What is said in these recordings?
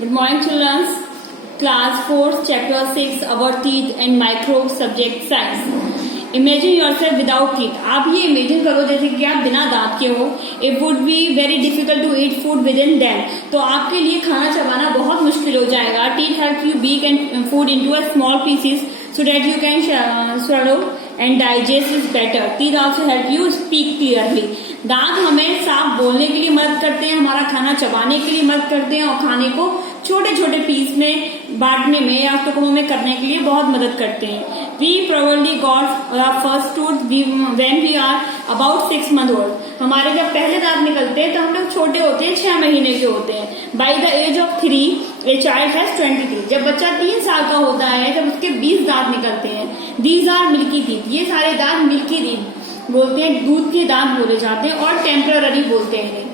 Good morning, children. Class 4, Chapter 6, Our Teeth and Micro Subject Science. Imagine yourself without teeth. आप ये imagine करो जैसे कि आप बिना दांत के हो. It would be very difficult to eat food within them. तो आपके लिए खाना चबाना बहुत मुश्किल हो जाएगा. Teeth help you break and food into a small pieces so that you can swallow and digest it better. Teeth also help you speak clearly. दांत हमें साफ बोलने के लिए मदद करते हैं, हमारा खाना चबाने के लिए मदद करते हैं और खाने को छोटे छोटे पीस में बांटने में या टुकड़ों में करने के लिए बहुत मदद करते हैं. We probably got our first tooth when we are about 6 months old. हमारे जब पहले दांत निकलते हैं तो हम लोग छोटे होते हैं, 6 महीने के होते हैं. By the age of 3, a child has 20 teeth. जब बच्चा 3 साल का होता है तब उसके 20 दांत निकलते हैं. These are milky teeth. ये सारे दांत मिल्की teeth बोलते हैं, दूध के दांत बोले जाते हैं और टेम्पररी बोलते हैं.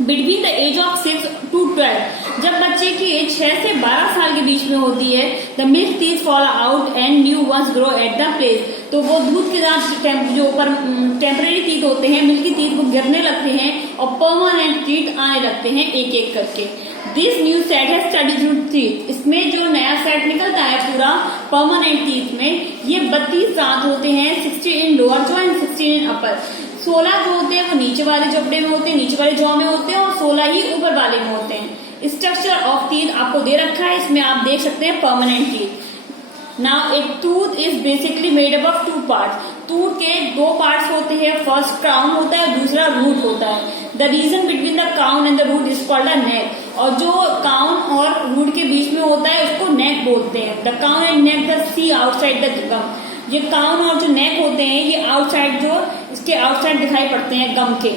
Between the age of 6 to 12, जब बच्चे की एज 6 से 12 साल के बीच में होती है, the milk teeth fall out and new ones grow at the place. तो वो दूध के दांत जो ऊपर टेम्पररी टीथ होते हैं, मिल्की टीथ, वो गिरने लगते हैं और परमानेंट टीथ आने लगते हैं एक एक करके. दिस न्यू सेट है स्टडी थ्रू टीथ. इसमें जो नया सेट निकलता है पूरा परमानेंट टीथ में, ये 32 दांत होते हैं, 16 इन लोअर जॉ एंड 16 इन अपर. 16 जो होते हैं वो नीचे वाले जबड़े में होते हैं, नीचे वाले जॉ में होते हैं, और 16 ही ऊपर वाले में होते हैं. स्ट्रक्चर ऑफ टीथ आपको दे रखा है, इसमें आप देख सकते हैं permanent teeth. Now A tooth is basically made up of 2 parts. Tooth के 2 पार्ट्स होते हैं, फर्स्ट क्राउन होता है, दूसरा रूट होता है. The region between the crown and the root is called a neck. और जो क्राउन और रूट के बीच में होता है उसको नेक बोलते हैं. The crown and neck the see outside the gum. ये क्राउन और जो नेक होते हैं ये आउटसाइड, जो इसके आउटसाइड दिखाई पड़ते हैं गम के.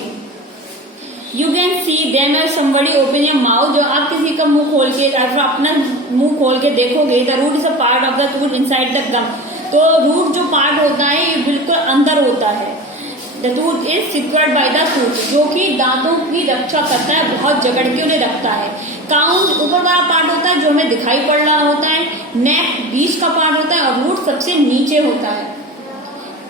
You can see them as somebody open your mouth. जो आप किसी का मुंह खोल के या फिर अपना मुंह खोल के देखोगे, the root is a part of the tooth inside the gum. तो रूट जो पार्ट होता है ये बिल्कुल अंदर होता है. The tooth is secured by the tooth, जो कि दांतों की रक्षा करता है, बहुत जकड़ के उन्हें रखता है. काउन ऊपर वाला पार्ट होता है जो हमें दिखाई पड़ रहा होता है, नेक बीच का पार्ट होता है और रूट सबसे नीचे होता है.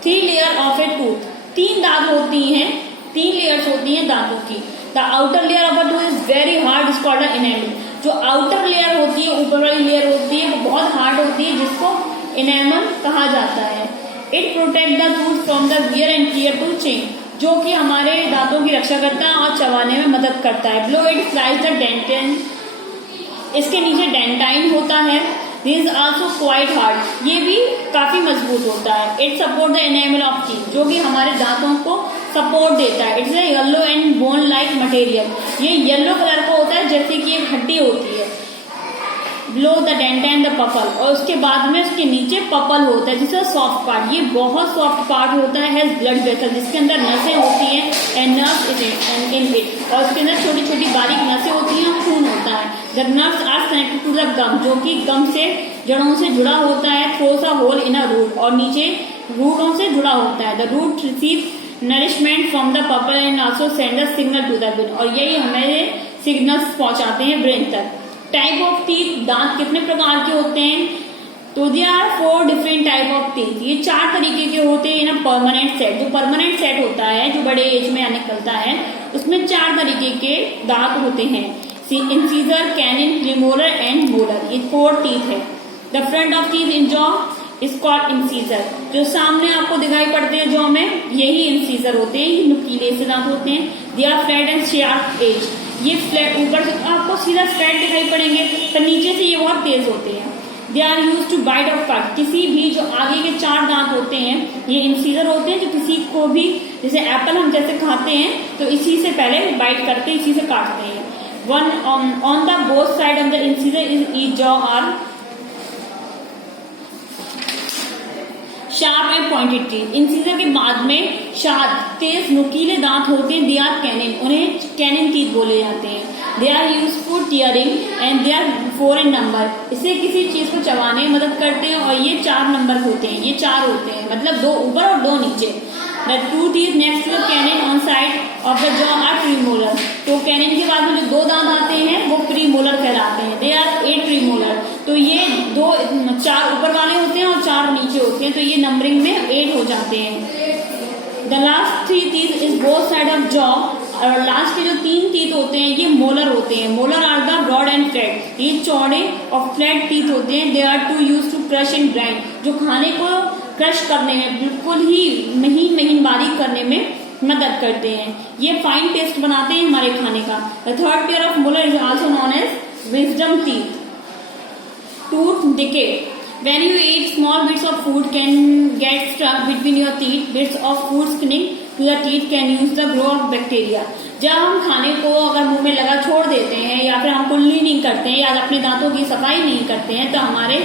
3 लेयर ऑफ ए टूथ. 3 दांत होती हैं, 3 लेयर्स होती हैं दांतों की. The outer layer of a tooth is very hard, is called a enamel. जो आउटर लेयर होती है, ऊपर वाली लेयर होती है, वो बहुत हार्ड होती है, जिसको इनेमल कहा जाता है. It protect the tooth from the wear and tear to change, जो कि हमारे दांतों की रक्षा करता है और चबाने में मदद करता है. Below it lies the dentin. इसके नीचे डेंटाइन होता है. This is also quite hard. ये भी काफी मजबूत होता है. It support the enamel of teeth, जो कि हमारे दांतों को सपोर्ट देता है. It's a yellow and bone like material. ये येलो कलर का होता है जैसे कि एक हड्डी होती है. Below the dentin and the pulp, और उसके बाद में उसके नीचे पपल होता है जिसका सॉफ्ट पार्ट. ये बहुत सॉफ्ट पार्ट होता है, हैज ब्लड वेसल, जिसके अंदर नसें होती हैं, एंड नर्व्स इन इट, और उसके अंदर छोटी छोटी बारीक नसें होती हैं और खून होता है. The nerves are connected to the gum, जो कि गम से, जड़ों से जुड़ा होता है. Throws a hole in a root, और नीचे रूटों से जुड़ा होता है. The root receive nourishment from the pulp and also send the signal to the brain, और यही हमें सिग्नल्स पहुंचाते हैं ब्रेन तक. Type of teeth. दांत कितने प्रकार के होते हैं? तो they are 4 different type of teeth. ये 4 तरीके के होते हैं ना. परमानेंट सेट, जो परमानेंट सेट होता है, जो बड़े एज में निकलता है, उसमें 4 तरीके के दांत होते हैं. Incisor, canine, premolar and molar. ये 4 टीथ है. The front of teeth in jaw is called incisor. जो सामने आपको दिखाई पड़ते हैं जॉ में, यही इंसीजर होते हैं. ये नुकीले से दांत होते हैं. They are flat and sharp edge. ये फ्लैट ऊपर से आपको सीधा फ्लैट दिखाई पड़ेंगे, पर नीचे से ये बहुत तेज होते हैं. They are use to bite और कट. किसी भी जो आगे के 4 दांत होते हैं ये इंसीजर होते हैं, जो किसी को भी, जैसे एप्पल हम जैसे खाते हैं तो इसी से पहले बाइट करते हैं, इसी से काटते हैं. One on the both side of the incisor is each jaw are sharp and pointed teeth. Incisor के बाद में शार्प तेज नुकीले दांत होते हैं. They are canine. उन्हें कैनिन टीथ बोले जाते हैं. They are use for tearing and they are 4 in number. इसे किसी चीज को चबाने में मदद करते हैं और ये 4 नंबर होते हैं. ये 4 होते हैं, मतलब 2 ऊपर और 2 नीचे. The 2 teeth next to the canine on side of the jaw are premolar. तो कैनिन के बाद में जो 2 दांत आते हैं वो प्रीमोलर कहलाते हैं. They are 8 premolar. तो ये 4 ऊपर वाले होते हैं और 4 नीचे होते हैं, तो ये नंबरिंग में 8 हो जाते हैं. The last 3 teeth is both side of jaw और लास्ट के जो 3 टीथ होते हैं ये मोलर होते हैं। Molar are the broad and flat, ये चौड़े और फ्लैट टीथ होते हैं। They are to use to crush and grind, जो खाने को क्रश करने में, बिल्कुल ही महीन महीन बारीक करने में मदद करते हैं। ये फाइन टेस्ट बनाते हैं हमारे खाने का। The third pair of molar is also known as wisdom teeth. Tooth decay, when you eat small bits of food can get stuck between your teeth. Bits of food sticking to the teeth can use the grow of bacteria. जब हम खाने को अगर मुंह में लगा छोड़ देते हैं या फिर हम कुल्ली नहीं करते हैं या अपने दांतों की सफाई नहीं करते हैं तो हमारे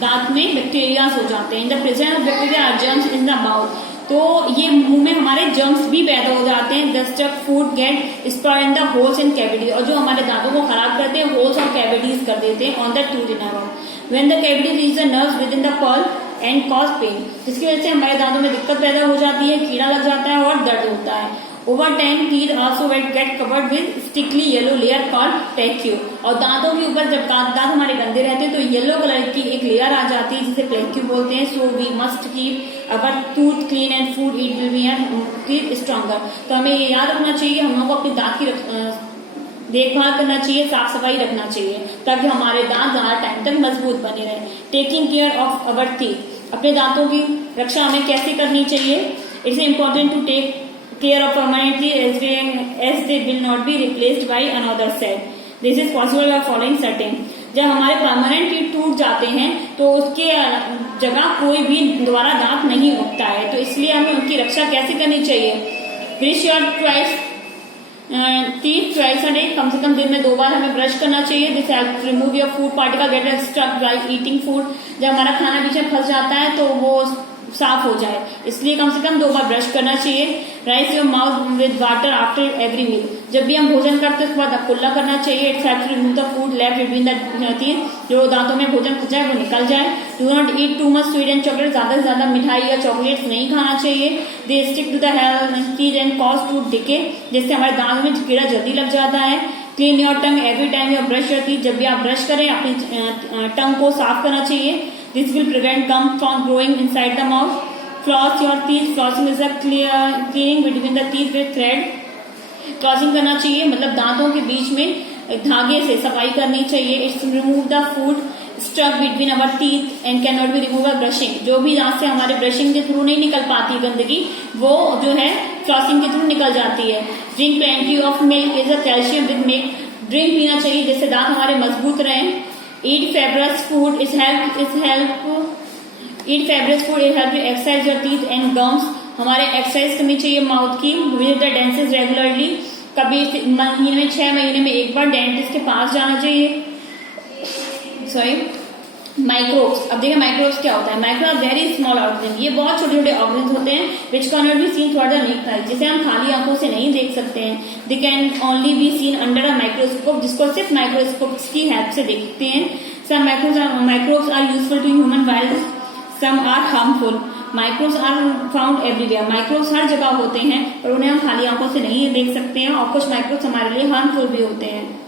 दांत में बैक्टीरिया हो जाते हैं। The presence of bacteria are germs in the mouth, तो ये मुंह में हमारे जर्म्स भी पैदा हो जाते हैं। The stock food gate spoil in the holes and cavity, और जो हमारे दांतों को खराब करते हैं होल्स और कैविटीज कर देते हैं on the tooth in our. When the cavity reaches the nerves within the pulp and cause pain, जिसकी वजह से हमारे दांतों में दिक्कत पैदा हो जाती है, कीड़ा लग जाता है और दर्द होता है। Over time, teeth also get covered with sticky yellow layer called plaque, और दांतों के ऊपर जब दांत हमारे गंदे रहते हैं तो येलो कलर की एक लेयर आ जाती है जिसे प्लेक्यू बोलते हैं। So we must keep our tooth clean and food eat will be our teeth stronger। तो हमें ये याद रखना चाहिए, हम लोगों को अपनी दांत की देखभाल करना चाहिए, साफ सफाई रखना चाहिए ताकि हमारे दांत ज्यादा टाइम तक मजबूत बने रहे। Taking care of our teeth, अपने दांतों की रक्षा हमें कैसे करनी चाहिए? It's important to take care of permanently as they will not be replaced by another set. This is possible by following certain. जब हमारे परमानेंट टीथ टूट जाते हैं तो उसके जगह कोई भी दोबारा दांत नहीं उगता है, तो इसलिए हमें उनकी रक्षा कैसे करनी चाहिए? Brush your twice teeth twice a day, कम से कम दिन में 2 बार हमें ब्रश करना चाहिए। This help remove your food particle get stuck while eating food, जब हमारा खाना पीछे फंस जाता है तो वो साफ हो जाए, इसलिए कम से कम 2 बार ब्रश करना चाहिए। Rinse your mouth with water after every meal, जब भी हम भोजन करते हैं उसके बाद कुल्ला करना चाहिए। It's help to remove the food left between the teeth, जो दांतों में भोजन फंस जाए वो निकल जाए। Do not eat too much sweet and chocolate, ज्यादा से ज्यादा मिठाई या चॉकलेट्स नहीं खाना चाहिए। They stick to the teeth and cause tooth decay, जिससे हमारे दांत में कीड़ा जल्दी लग जाता है। Clean your tongue every time you brush your teeth, जब भी आप ब्रश करें अपनी टंग को साफ करना चाहिए। This will prevent gum from growing inside the mouth. Floss your teeth, flossing is a cleaning between the teeth with thread. Flossing करना चाहिए मतलब दांतों के बीच में धागे से सफाई करनी चाहिए। It's remove the food stuck between our teeth and can not be remove by brushing, जो भी दांत से हमारे ब्रशिंग के थ्रू नहीं निकल पाती गंदगी वो जो है फ्लॉसिंग के थ्रू निकल जाती है। Drink plenty of milk is a calcium with milk, drink पीना चाहिए जिससे दांत हमारे मजबूत रहें। Eat fibrous food is help eat fibrous food is help to exercise your teeth and gums, हमारे एक्सरसाइज करनी चाहिए माउथ की। विजिट द डेंटिस्ट रेगुलरली, कभी महीने में 6 महीने में एक बार डेंटिस्ट के पास जाना चाहिए। सॉरी, माइक्रोब्स, अब देखिए माइक्रोब्स क्या होता है। माइक्रोब वेरी स्मॉल ऑर्गेनिज्म, ये बहुत छोटे छोटे ऑर्गेनिज्म होते हैं which can not be seen through the naked eye, जिसे हम खाली आंखों से नहीं देख सकते हैं। They can only be seen under a microscope, जिसको सिर्फ माइक्रोस्कोप की हेल्प से देखते हैं। Some microbes are useful to human while some are harmful. Microbes are found everywhere, microbes हर जगह होते हैं पर उन्हें हम खाली आंखों से नहीं देख सकते हैं, और कुछ माइक्रोब्स हमारे लिए हार्मफुल भी होते हैं।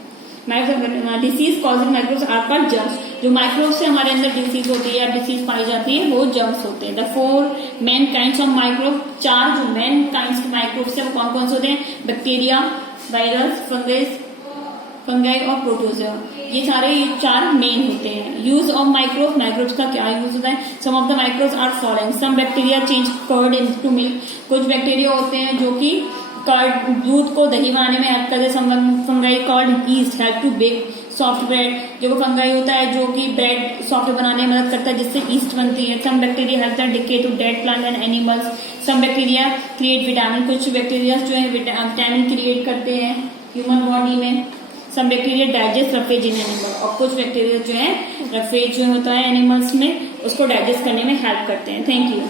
Disease causing microbes are called germs, जो माइक्रोब्स से हमारे अंदर डिसीज होती है या डिसीज पाई जाती है वो जर्म्स होते हैं। The 4 main kinds of microbe, 4 जो मेन काइंड्स के माइक्रोब्स है वो कौन कौन से होते हैं? बैक्टीरिया, वायरस, फंगाई और प्रोटोजोआ, ये सारे 4 मेन होते हैं। यूज ऑफ माइक्रोब्स, माइक्रोब्स का क्या यूज होता है? Some of the microbes are following, some bacteria change curd into milk, कुछ बैक्टीरिया होते हैं जो कि कर्ड दूध को दही बनाने में हेल्प करते हैं। Fungi called yeast help to bake soft bread, जो फंगाई होता है जो कि ब्रेड सॉफ्ट बनाने में मदद करता है जिससे ईस्ट बनती है। Some bacteria help the decay to dead plant and animals, some bacteria create vitamin, कुछ बैक्टीरिया जो है विटामिन क्रिएट करते हैं ह्यूमन बॉडी में। Some bacteria digest roughage in animal, और कुछ बैक्टीरिया जो है रफेज जो होता है एनिमल्स में उसको डाइजेस्ट करने में हेल्प करते हैं। Thank you.